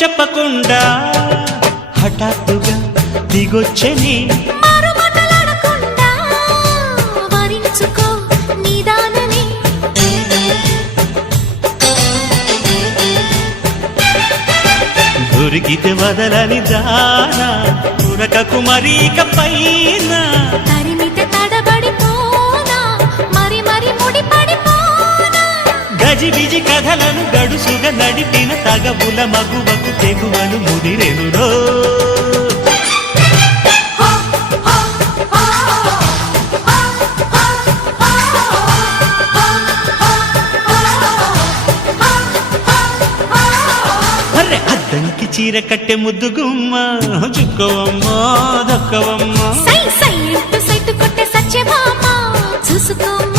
చెప్పకుండా హఠాత్తుగా దిగొచ్చని దొరికితే వదలని దానా ఉరకకు మరీక పైన తరిమితే తడబడిపోనా మరి మరి ముడిపడిపోనా గజిబిజి కథలను గడుసుగా నడిపిన తగవుల మగువకు తెగువను ముదిరెనురో అద్దంకి చీర కట్టె ముద్దు గుమ్మ చుక్కవమ్మ దక్కవమ్మ సై సై సైటు కొట్టే సత్యభామ చూసుకోమ్మ